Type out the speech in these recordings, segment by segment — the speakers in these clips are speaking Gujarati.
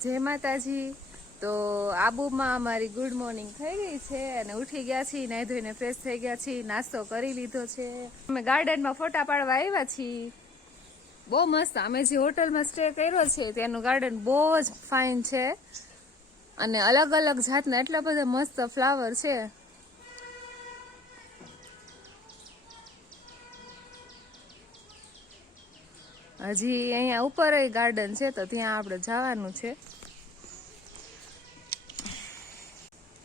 જય માતાજી। તો આબુમાં અમારી ગુડ મોર્નિંગ થઈ ગઈ છે અને ઉઠી ગયા છીએ, નાહી ધોઈને ફ્રેશ થઈ ગયા છીએ, નાસ્તો કરી લીધો છે। અમે ગાર્ડનમાં ફોટા પાડવા આવ્યા છીએ। બહુ મસ્ત, અમે જે હોટલમાં સ્ટે કર્યો છે ત્યાંનું ગાર્ડન બહુ જ ફાઇન છે અને અલગ અલગ જાતના એટલા બધા મસ્ત ફ્લાવર છે। હજી અહીંયા ઉપર ગાર્ડન છે તો ત્યાં આપણે જવાનું છે।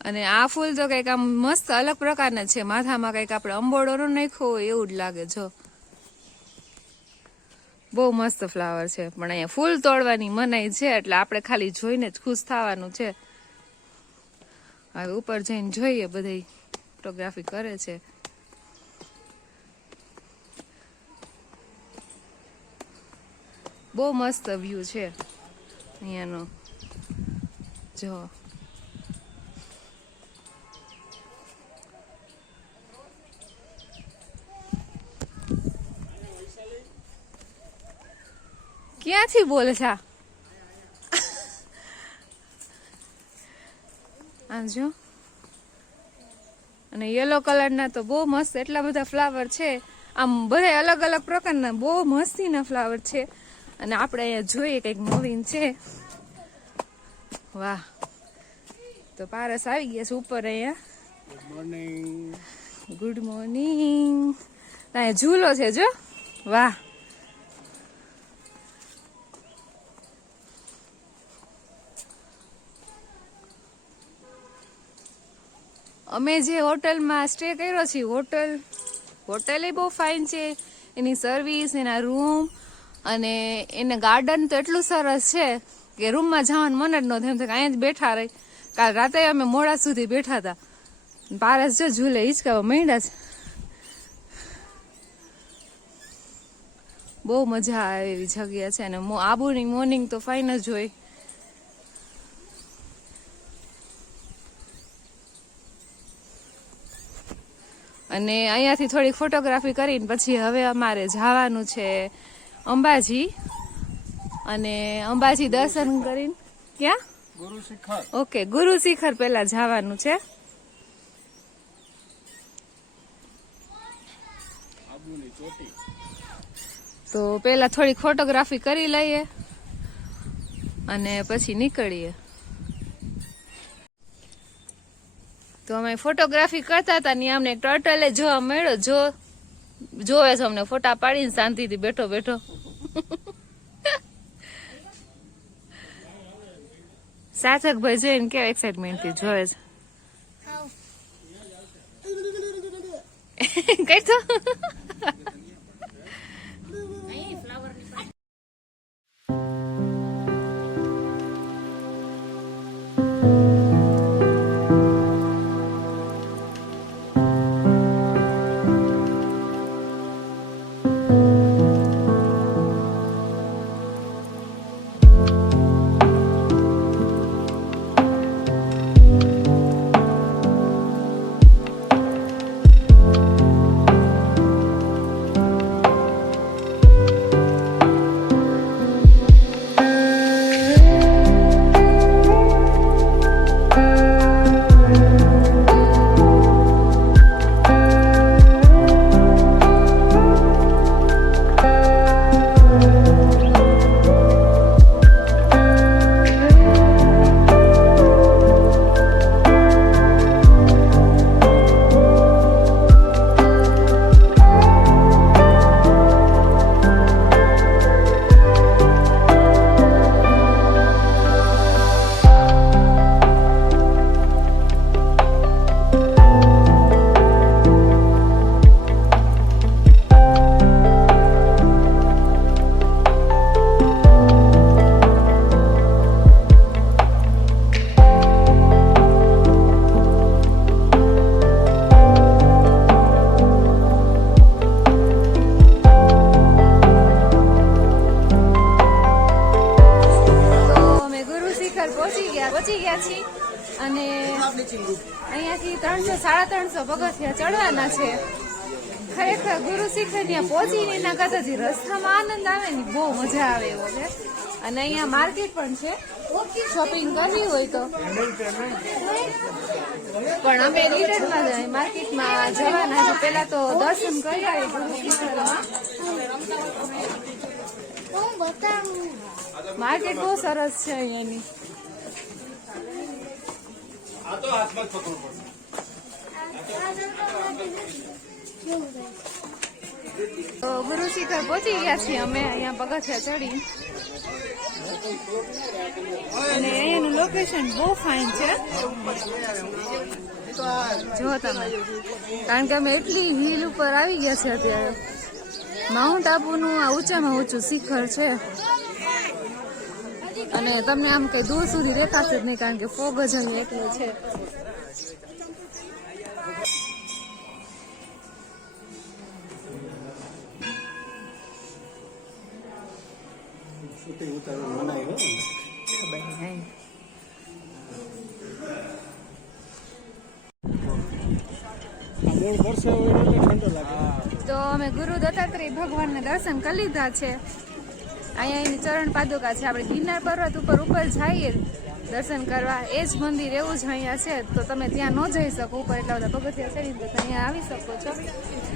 અને આ ફૂલ તો કંઈક આમ મસ્ત અલગ પ્રકારના છે, માથામાં કંઈક આપણે અંબોડો નો નાખ્યો હોય એવું જ લાગે। જો બહુ મસ્ત ફ્લાવર છે, પણ અહીંયા ફૂલ તોડવાની મનાઈ છે એટલે આપણે ખાલી જોઈને જ ખુશ થવાનું છે। હવે ઉપર જઈને જોઈએ, બધી ફોટોગ્રાફી કરે છે। બહુ મસ્ત વ્યૂ છે અહીંયાનો, જો ક્યાંથી બોલે છે આમ જો। અને યલો કલરના તો બહુ મસ્ત એટલા બધા ફ્લાવર છે, આમ બધા અલગ અલગ પ્રકારના બહુ મસ્તીના ફ્લાવર છે। અને આપણે અહીંયા જોઈએ કંઈક નવીન છે। વાહ, તો પારસ આવી ગયા છે ઉપર અહીંયા। Good morning. અહીંયા ઝૂલો છે જો, વાહ। અમે જે હોટલમાં સ્ટે કર્યો છે, હોટલ બહુ ફાઇન છે, એની સર્વિસ, એના રૂમ અને એને ગાર્ડન તો એટલું સરસ છે કે રૂમમાં જવાનું મન જ ન થાય, એમ થાય અહીંયા જ બેઠા રહી। કાલ રાતે અમે મોડા સુધી બેઠા હતા, પારસ જો ઝૂલે હિંચકાવા માંડ્યા છે। બહુ મજા આવે એવી જગ્યા છે અને આબુની મોર્નિંગ તો ફાઇન જ હોય। અને અહીંયાથી થોડીક ફોટોગ્રાફી કરીને પછી હવે અમારે જવાનું છે અંબાજી, અને અંબાજી દર્શન કરીને ક્યાં ગુરુ શિખર, ઓકે ગુરુ શિખર પેલા જવાનું છે। તો પેલા થોડીક ફોટોગ્રાફી કરી લઈએ અને પછી નીકળીએ। તો અમે ફોટોગ્રાફી કરતા હતા ને અમને ટર્ટલે જોવા મળ્યો, જોવે છે અમને ફોટા પાડીને શાંતિથી બેઠો બેઠો। સાચક ભાઈ જોઈને કેવા એક્સાઇટમેન્ટ થી જોવે છે। કઈ તો પહોંચી ગયા છીએ અને અહીંયાથી 300-350 પગથિયા ચડવાના છે। ખરેખર ગુરુ શિખર ત્યાં પહોંચીને એના કરતા રસ્તામાં આનંદ આવે ને બહુ મજા આવે એવો છે। અને અહીંયા માર્કેટ પણ છે, શોપિંગ કરવી હોય તો. પણ અમે લિટરમાં જાય માર્કેટમાં જવાના છે. પેલા તો દર્શન કરી આવી ગુરુ શિખરમાં. માર્કેટ બહુ સરસ છે અહીંયાની. તો ગુરુ શિખર પહોંચી ગયા છીએ અમે. અહીંયા પગથિયા ચડી અને એનું લોકેશન બહુ ફાઇન છે જો તમે, કારણ કે અમે એટલી હિલ ઉપર આવી ગયા છે અત્યારે. માઉન્ટ આબુનું આ ઊંચામાં ઊંચું શિખર છે અને તમને આમ કઈ દૂર સુધી દેખાશે જ નહીં, કારણ કે ફોગ જ અહીં એટલો છે. તો અમે ગુરુ દત્તાત્રેય ભગવાનને દર્શન કરી લીધા છે. અહીંયા એની ચરણ પાદુકા છે. આપણે ગિરનાર પર્વત ઉપર જઈએ દર્શન કરવા, એ જ મંદિર એવું જ અહીંયા છે. તો તમે ત્યાં ન જઈ શકો ઉપર, એટલા બધા પગથિયા ચડીને તો અહીંયા આવી શકો છો.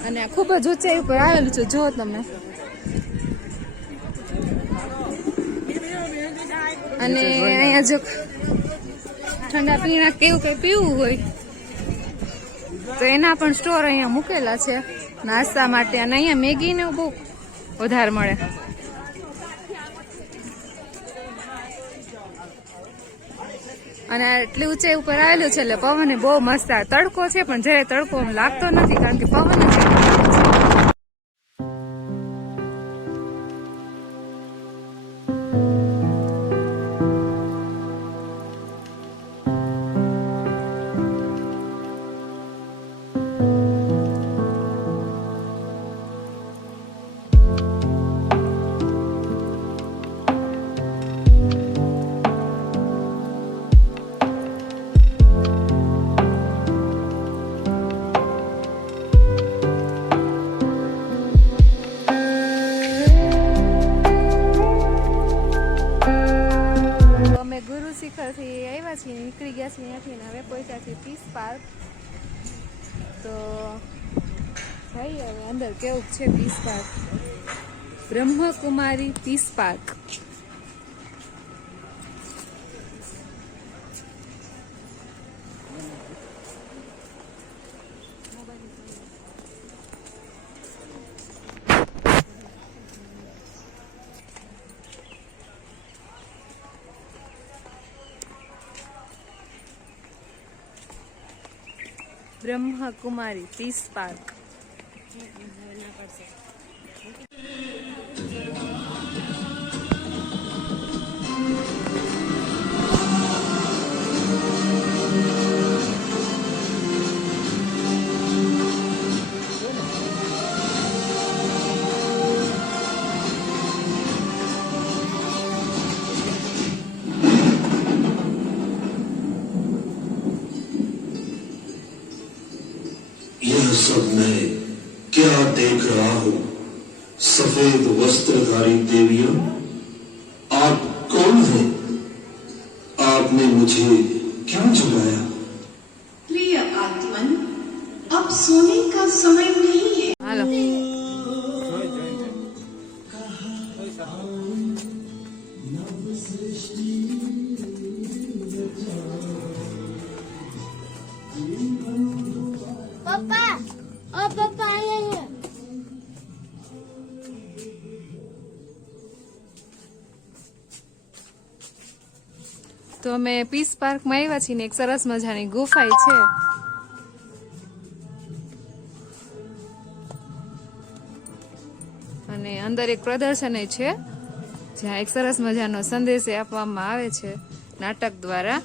અને ખૂબ જ ઊંચાઈ ઉપર આવેલું છે જો તમે. અને અહીંયા જો ઠંડા પીણા કેવું કઈ પીવું હોય તો એના પણ સ્ટોર અહીંયા મૂકેલા છે નાસ્તા માટે. અને અહીંયા મેગી ને બહુ વધારે મળે. અને એટલી ઊંચાઈ ઉપર આવેલું છે એટલે પવન બહુ મસ્ત આવે. તડકો છે પણ જયારે તડકો લાગતો નથી, કારણ કે પવન છે. નીકળી ગયા છે અહીંયાથી. હવે પહોંચ્યા છે પીસ પાર્ક. તો જઈએ હવે અંદર કેવું છે peace park. Brahma Kumari peace park. Brahma Kumari peace park. सब मैं क्या देख रहा हूं? सफेद वस्त्रधारी देवियां, आप कौन हैं? आपने मुझे क्यों झुलाया? प्रिय आत्मन, अब सोने का समय नहीं है. हेलो. पापा, और पापा आए हैं. તો અમે પીસ પાર્કમાં આવ્યા છીએ ને એક સરસ મજાની ગુફા છે. અને અંદર એક પ્રદર્શન છે જ્યાં એક સરસ મજાનો સંદેશ આપવામાં આવે છે નાટક દ્વારા.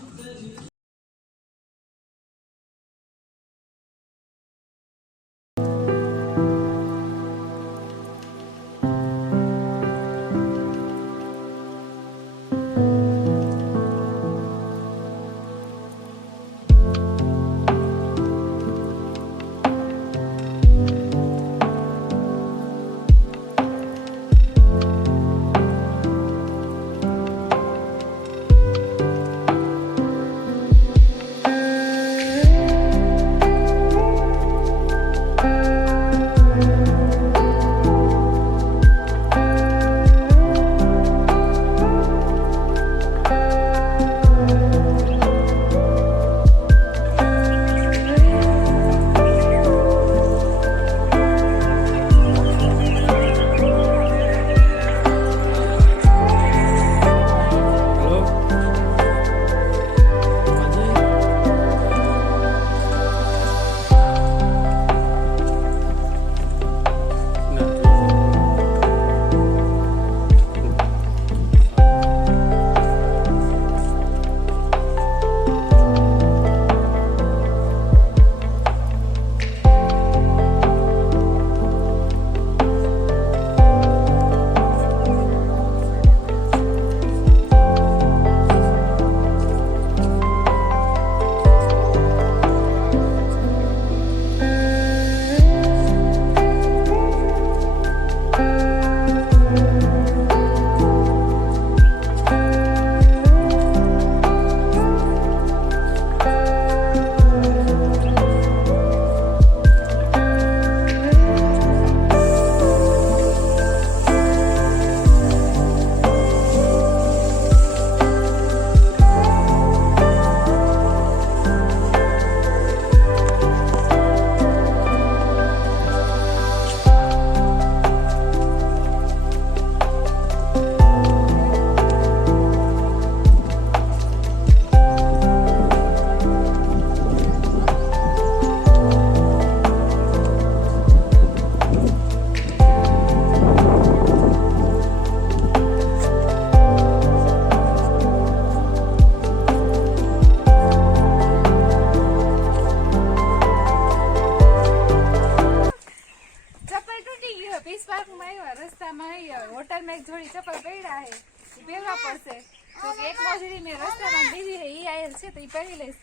પહેરવા પડશે તો કે એક મોજડી મેં રસ્તામાં દીધી છે ઈ આયેલ છે તો ઈ પહેરી લઈશ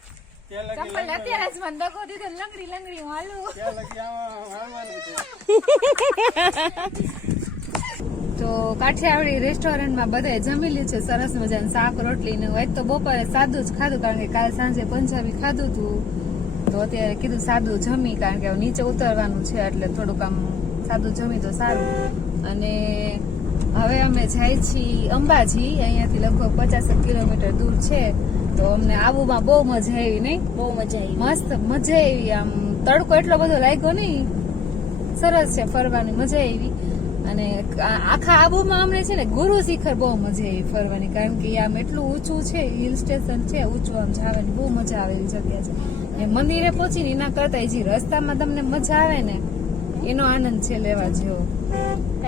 ચંપલ અત્યારે જ મને દગો દીધો લંગડી લંગડી હું હાલું તો કાઠિયાવાડી રેસ્ટોરન્ટમાં બધાએ જમી લીધું છે સરસ મજાનું શાક રોટલી ને હોય તો બપોરે સાદું જ ખાધું કારણ કે કાલ સાંજે પંજાબી ખાધું હતું તો અત્યારે કીધું સાદું જમી કારણ કે નીચે ઉતરવાનું છે એટલે થોડુંક આમ સાદું જમી તો સારું અને હવે અમે જાય છીએ અંબાજી અહીંયાથી લગભગ 50 કિલોમીટર દૂર છે તો અમને આબુમાં બહુ મજા આવી નહીં બહુ મજા આવી મસ્ત મજા આવી આમ તડકો એટલો બધો લાગ્યો નહીં સરસ છે ફરવાની મજા આવી અને આખા આબુમાં અમને છે ને ગુરુ શિખર બહુ મજા આવી ફરવાની કારણ કે આમ એટલું ઊંચું છે હિલ સ્ટેશન છે ઊંચું આમ જવાની બહુ મજા આવે એવી જગ્યા છે અને મંદિરે પહોંચીને એના કરતા જે રસ્તામાં તમને મજા આવે ને એનો આનંદ છે લેવા જેવો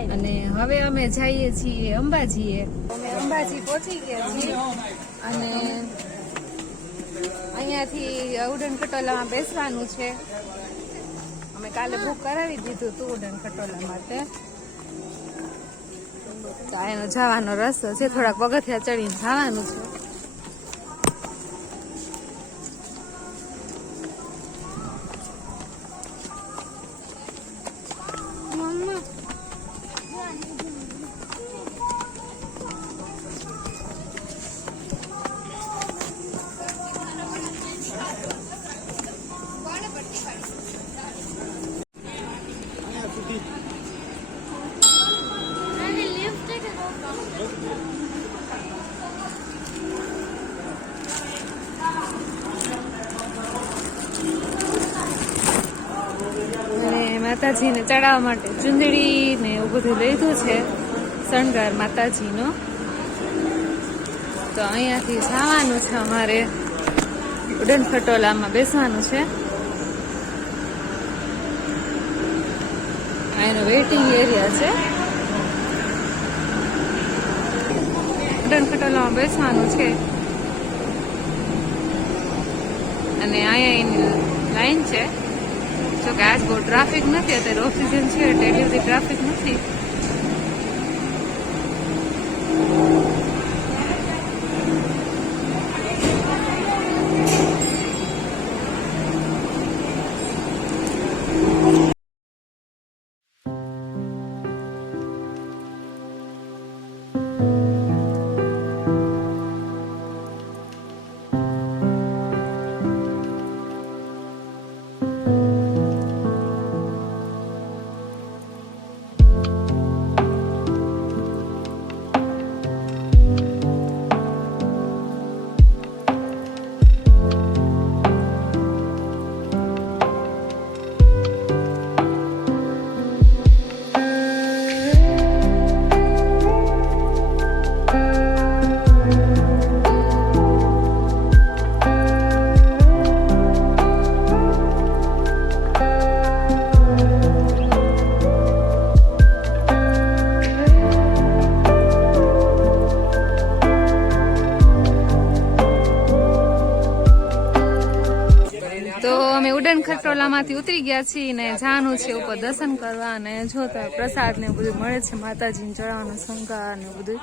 અને હવે અમે જઈએ છીએ અંબાજીએ અમે અંબાજી પહોંચી ગયા છીએ અને અહીંયાથી ઉડન ખટોલામાં બેસવાનું છે અમે કાલે બુક કરાવી દીધું હતું ઉડન ખટોલા માટે તો એનો જવાનો રસ્તો છે થોડાક પગથિયા ચડીને જવાનું છે માતાજીને ચડાવવા માટે ચુંદડી ને એવું બધું લીધું છે શણગાર માતાજીનો તો અહીંયાથી જવાનું છે અમારે ઉડન ખટોલામાં બેસવાનું છે આ એનો વેઇટિંગ એરિયા છે ઉડન ખટોલામાં બેસવાનું છે અને અહીંયા એની લાઈન છે જો કે આજ બહુ ટ્રાફિક નથી અત્યારે ઓફ સિઝન છે એટલે એટલી બધી ટ્રાફિક નથી ખટોલામાંથી ઉતરી ગયા છીએ ને જવાનું છે ઉપર દર્શન કરવા અને જોતા પ્રસાદ ને બધું મળે છે માતાજીને ચડાવવાનો શંકર ને બધું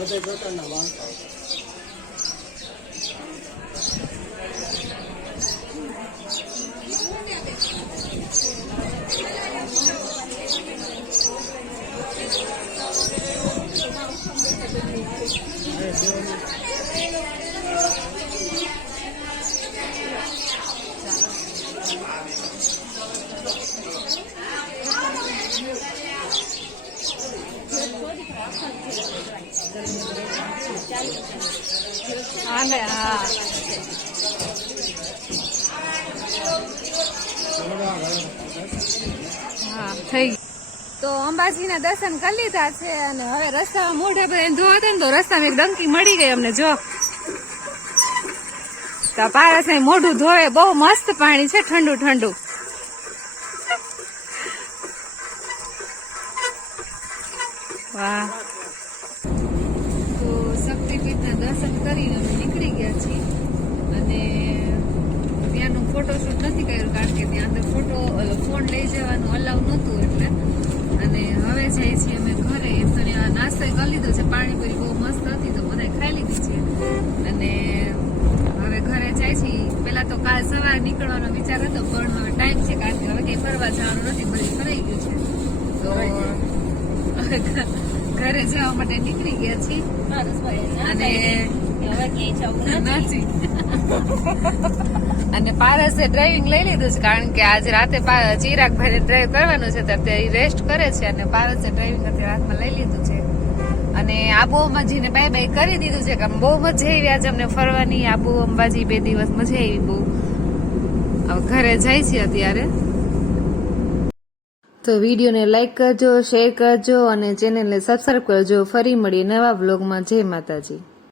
બધા પ્રકારના વાંકા થઈ તો અંબાજીના દર્શન કરી લીધા છે અને હવે રસ્તામાં મોઢા બધા ધોતા ને તો રસ્તામાં એક ડંકી મળી ગઈ અમને જો. તો પારસ ને મોઢું ધોવે, બહુ મસ્ત પાણી છે, ઠંડુ ઠંડુ. વાહ. તો શક્તિપીઠના દર્શન કરીને અમે નીકળી ગયા છીએ અને ત્યાંનું ફોટોશૂટ નથી કર્યું કારણ કે ત્યાં અંદર ફોન લઈ જવાનું અલાઉ નહોતું એટલે. અને હવે જઈએ છીએ અમે ઘરે. એમ તો ત્યાં નાસ્તો કરી લીધો છે, પાણીપુરી બહુ મસ્ત હતી તો બધાએ ખાઈ લીધી છે. અને હવે ઘરે જાય છે. પેલા તો કાલ સવારે નીકળવાનો વિચાર હતો પણ હવે ટાઈમ છે કારણ કે હવે કઈ ફરવા જવાનું નથી, બધું ફરાઈ ગયું છે. તો ઘરે જવા માટે નીકળી ગયા છીએ અને નથી. અને પારસે ડ્રાઇવિંગ લઈ લીધું છે કારણ કે આજ રાતે ચિરાગભાઈને ડ્રાઈવ કરવાનું છે, ત્યારે રેસ્ટ કરે છે અને પારસે ડ્રાઇવિંગ અત્યારે હાથમાં લઈ લીધું છે. અને આબુ અંબાજીને બાય બાય કરી દીધું છે કે બહુ મજા આવી આજે અમને ફરવાની. આબુ અંબાજી 2 દિવસ મજા આવી બહુ. હવે ઘરે જાય છે અત્યારે. તો વિડીયોને લાઈક કરજો, શેર કરજો અને ચેનલને સબસ્ક્રાઈબ કરજો. ફરી મળીએ નવા વ્લોગમાં. જય માતાજી.